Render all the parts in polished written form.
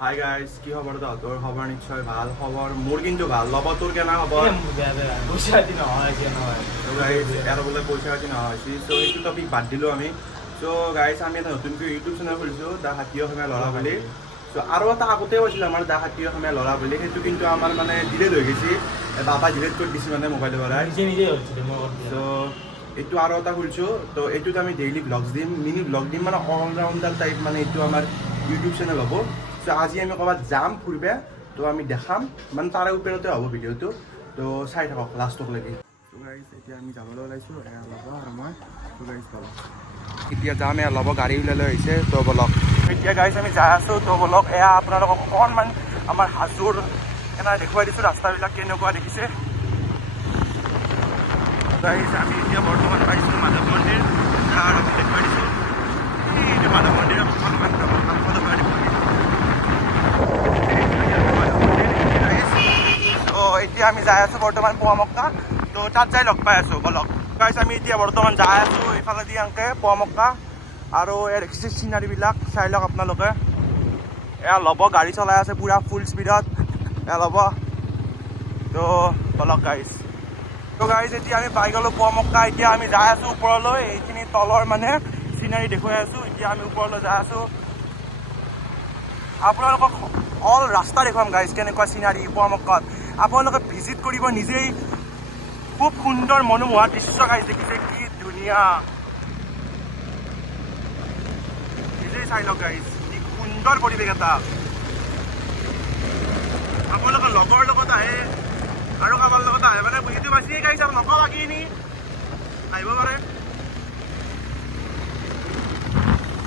Hi guys, কি খবৰ? তোৰ খবৰ নিশ্চয় ভাল। খবৰ মোৰ কিন্তু ভাল। ল'ব তোৰ কেনে খবৰ? পইচা পাতি নহয় ইয়াৰ বোলে পইচা পাতি নহয় হৈছে, চ' সেইটো টপিক বাদ দিলোঁ আমি। চ' গাইছ, আমি এটা নতুনকৈ ইউটিউব চেনেল খুলিছোঁ, দা হাতী অসমীয়া ল'ৰা বুলি। চ' আৰু এটা আগতে কৈছিল আমাৰ দা হাতী অসমীয়া ল'ৰা বুলি, সেইটো কিন্তু আমাৰ মানে ডিলেট হৈ গৈছে। বাবা ডিলেট কৰি দিছে মানে মোবাইলৰ পৰাই। নিজে হৈছিলে চ' এইটো আৰু এটা খুলিছোঁ, তো এইটোত আমি ডেইলি ব্লগছ দিম, মিনি ব্লগ দিম, মানে অলৰাউণ্ডাৰ টাইপ মানে এইটো আমাৰ ইউটিউব চেনেল হ'ব। চ' আজি আমি ক'ৰবাত যাম ফুৰিব, তো আমি দেখাম, মানে তাৰে ওপৰতে হ'ব ভিডিঅ'টো, তো চাই থাকক লাষ্টলৈকে। তো গাইছ, এতিয়া আমি যাবলৈ ওলাইছোঁ, এয়া ল'ব আৰু মই। তো গাইছ বলক, এতিয়া যাম। এয়া ল'ব গাড়ী ওলাই লৈ আহিছে, তো বলক। এতিয়া গাইছ আমি যাই আছোঁ, তো বলক। এয়া আপোনালোকক অকণমান আমাৰ হাজোৰ এনে দেখুৱাই দিছোঁ, ৰাস্তাবিলাক কেনেকুৱা দেখিছে। গাইছ, আমি এতিয়া বৰ্তমান পাইছোঁ মাধৱ মন্দিৰ, আৰু দেখুৱাই দিছোঁ এইটো মাধৱ মন্দিৰ। অকণমান এতিয়া আমি যাই আছোঁ বৰ্তমান পোৱামক্কা, তো তাত যাই লগ পাই আছোঁ বলক। গাইছ, আমি এতিয়া বৰ্তমান যাই আছোঁ এইফালেদি এনেকৈ পোৱামক্কা, আৰু এয়া দেখিছে চিনাৰীবিলাক চাই লওক আপোনালোকে। এয়া ল'ব গাড়ী চলাই আছে পূৰা ফুল স্পীডত, এয়া ল'ব। তো বলক গাইছ। তো গাইছ, এতিয়া আমি পাই গ'লোঁ পোৱামক্কা। এতিয়া আমি যাই আছোঁ ওপৰলৈ, এইখিনি তলৰ মানে চিনাৰী দেখুৱাই আছোঁ। এতিয়া আমি ওপৰলৈ যাই আছোঁ, আপোনালোকক অল ৰাস্তা দেখুৱাম গাইছ, কেনেকুৱা চিনাৰী পোৱামক্কাত। আপোনালোকে ভিজিট কৰিব নিজেই, খুব সুন্দৰ মনোমোহা দৃশ্য গাইছ। দেখিছে কি ধুনীয়া, নিজেই চাই লওক গাইছ, কি সুন্দৰ পৰিৱেশ এটা। আপোনালোকৰ লগৰ লগত আহে আৰু কাৰোবাৰ লগত আহে মানে বুজিটো বাচিয়ে গাইছ, আৰু নকওঁ বাকী নি আহিব পাৰে।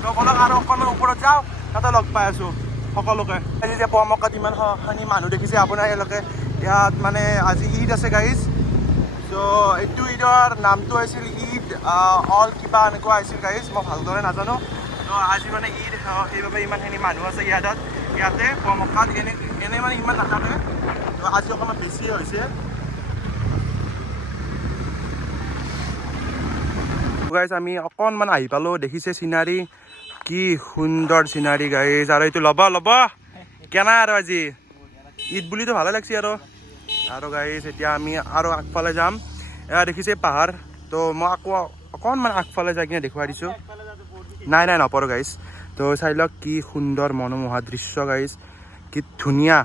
তো বলক আৰু অকণমান ওপৰত যাওঁ, তাতে লগ পাই আছোঁ সকলোকে। আজি যে পোৱামক্কাত ইমানখিনি মানুহ দেখিছে আপোনাৰ এওঁলোকে, ইয়াত মানে আজি ঈদ আছে গাইজ। চ' এইটো ঈদৰ নামটো আছিল ঈদ অল কিবা এনেকুৱা আছিল গাইজ, মই ভালদৰে নাজানো। তো আজি মানে ঈদ, সেইবাবে ইমানখিনি মানুহ আছে ইয়াতে পোৱামক্কাত। এনে মানে ইমান নাথাকে, তো আজি অকণমান বেছিয়ে হৈছে। গাইজ, আমি অকণমান আহি পালোঁ, দেখিছে চিনাৰী, কি সুন্দৰ চিনাৰী গাইজ। আৰু এইটো ল'ব কেনা আৰু আজি ঈদ বুলিতো ভালে লাগছে আৰু গাইজ এতিয়া আমি আৰু আগফালে যাম। এয়া দেখিছে পাহাৰ, তো মই আকৌ অকণমান আগফালে যাই কিনে দেখুৱাই দিছোঁ। নাই নপৰোঁ গাইজ। তো চাই লওক কি সুন্দৰ মনোমোহা দৃশ্য গাইজ, কি ধুনীয়া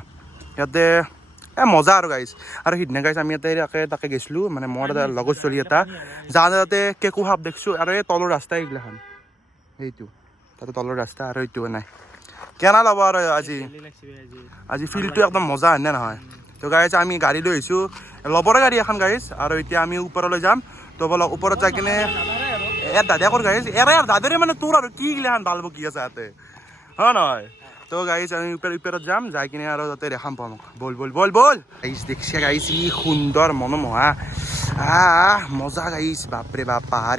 ইয়াতে, মজা আৰু গাইজ। আৰু সিদিনা গাইজ আমি ইয়াতে তাকে গৈছিলোঁ, মানে মোৰ এটা লগৰ চলি এটা যাওঁতে তাতে কেঁকু সাপ দেখিছোঁ। আৰু এই তলৰ ৰাস্তা এইগিলাখন, সেইটো তাতে তলৰ ৰাস্তা, আৰু এইটো নাই। কেনা ল'ব আৰু আজি ফিল্ডটো একদম মজা হয়নে নহয়? তো গাইজ, আমি গাড়ী লৈ আহিছোঁ, ল'বৰে গাড়ী এখন গাইজ। আৰু এতিয়া আমি ওপৰলৈ যাম, তো বলক ওপৰত যাই কিনে ইয়াৰ দাদাকৰ গাইজ, ইয়াৰ দাদাৰে মানে তোৰ আৰু কি গিলাখান ভাল বকি আছে ইয়াতে, হয় নহয়? তো গাইজ, আমি ওপৰত যাম, যাই কিনে আৰু তাতে দেখাম পাম। বল গাইজ, দেখিছে গাইজ, ই সুন্দৰ মনোমোহা, মজা গাইজ, বাপৰে বাপ। পাহাৰ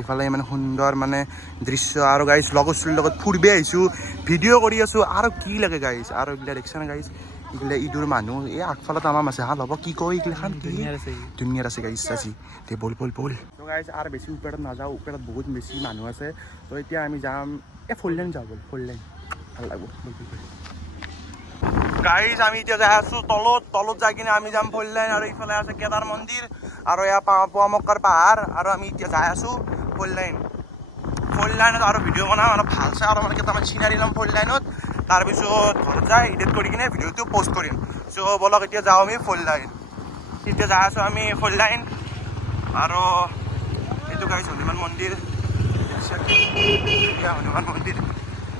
ইফালে ইমান সুন্দৰ মানে দৃশ্য। আৰু গাইজ লগৰ ছোৱালীৰ লগত ফুৰিব আহিছোঁ, ভিডিঅ' কৰি আছোঁ, আৰু কি লাগে গাইজ। আৰু এইবিলাক দেখিছে না গাইজ, এইগিলা ঈদৰ মানুহ, এই আগফালে তামাম আছে। ল'ব কি কয় এইগিলাখান, কি ধুনীয়াৰ আছে গাইজ আজি। দে বল। তো গাইজ, আৰু বেছি ওপৰত নাযাওঁ, ওপৰত বহুত বেছি মানুহ আছে। তো এতিয়া আমি যাম, ফ'ৰ যাওঁ, ফ'ৰ লাইন ভাল লাগব। গাইজ, আমি এতিয়া যাই আছোঁ তলত যাই কিনে আমি যাম ফ'ৰ লাইন। আৰু ইফালে আছে কেদাৰ মন্দিৰ, আৰু এয়া পোৱামক্কাৰ পাহাৰ। আৰু আমি এতিয়া যাই আছোঁ ফ'ৰ লাইনত আৰু ভিডিঅ' বনাম, আৰু ভালছে আৰু মানে কেইটামান চিনাৰী ল'ম ফ'ৰ লাইনত। তাৰপিছত ঘৰত যাই এডিট কৰি কিনে ভিডিঅ'টো পষ্ট কৰিম। চ' বলক এতিয়া যাওঁ আমি ফ'ৰ লাইন। এতিয়া যাই আছোঁ আমি ফ'ৰ লাইন, আৰু এইটো গাইজ হনুমান মন্দিৰ, হনুমান মন্দিৰ,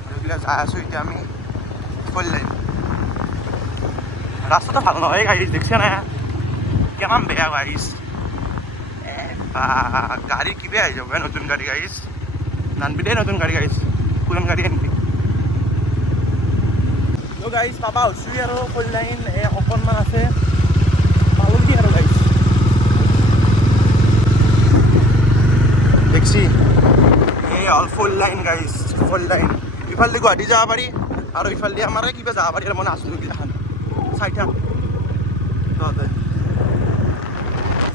আৰু এইবিলাক যাই আছোঁ এতিয়া আমি ফ'ৰ লাইন। ৰাস্তাটো ভাল নহয় গাইজ, দেখছে না কিমান বেয়া গাইজ। গাড়ী কিবা আহি যাব নতুন গাড়ী গাইজ, নানবি দেই নতুন গাড়ী গাইজ, পুৰান গাড়ী আনবি। তো গাইজ, পাবা হৈছোঁ আৰু ফ'ৰ লাইন অকণমান আছে, পালকি আৰু গাইজ দেখছি, এই হ'ল four lane guys, four lane. ইফালেদি গুৱাহাটী যাব পাৰি, আৰু ইফালেদি আমাৰ কিবা যাব পাৰি, আৰু মই নাচলোঁ এইগিলাখান চাই থাক তহঁতে।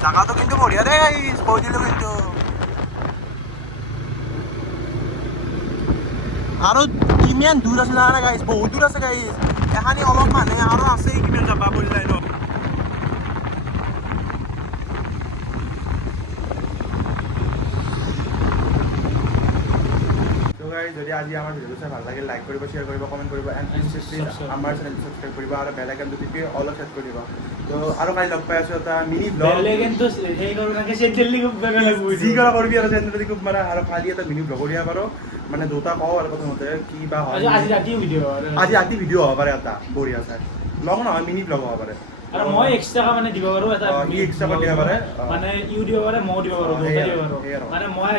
জাগাটো কিন্তু বঢ়িয়া দেই গাইজ, কৈ দিলোঁ কিন্তু। আৰু কিমান দূৰ আছে জানা গাইছ বহুত দূৰ আছে গাইছ এখানি অলপ মানে আৰু আছে কিমান যাবা বলি যায় ন যদি আজি আমাৰ ভিডিঅ'টো চাই ভাল লাগে লাইক কৰিব শ্বেয়াৰ কৰিব কমেণ্ট কৰিব এণ্ড আমাৰ চেনেলটো ছাবস্ক্ৰাইব কৰিব আৰু বেল আইকনটো টিপি অলপ সেট কৰি দিব তো আৰু কালি লগ পাই আছো এটা মিনি ব্লগ যি কৰা কৰিবি আৰু চেনেলটো খুব মাৰা আৰু কালি এটা মিনি ব্লগ কৰিব পাৰো মানে দুটা কওঁ আৰু প্ৰথমতে কি বা হয় আজি ৰাতি ভিডিঅ' হ'ব পাৰে এটা বঢ়িয়া চাই ব্লগ নহয় মিনি ব্লগ হ'ব পাৰে আৰু মই এক্সট্ৰা মানে দিব পাৰো এটা এক্সট্ৰা দিব পাৰে মানে ইউ দিব পাৰে মই দিব পাৰো দুটা দিব পাৰো মানে মই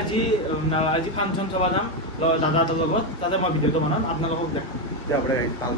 আজি ফাংচন চাব যাম দাদাহঁতৰ লগত তাতে মই ভিডিঅ'টো বনাম আপোনালোকক দেখাম এতিয়া আপোনাৰ তাল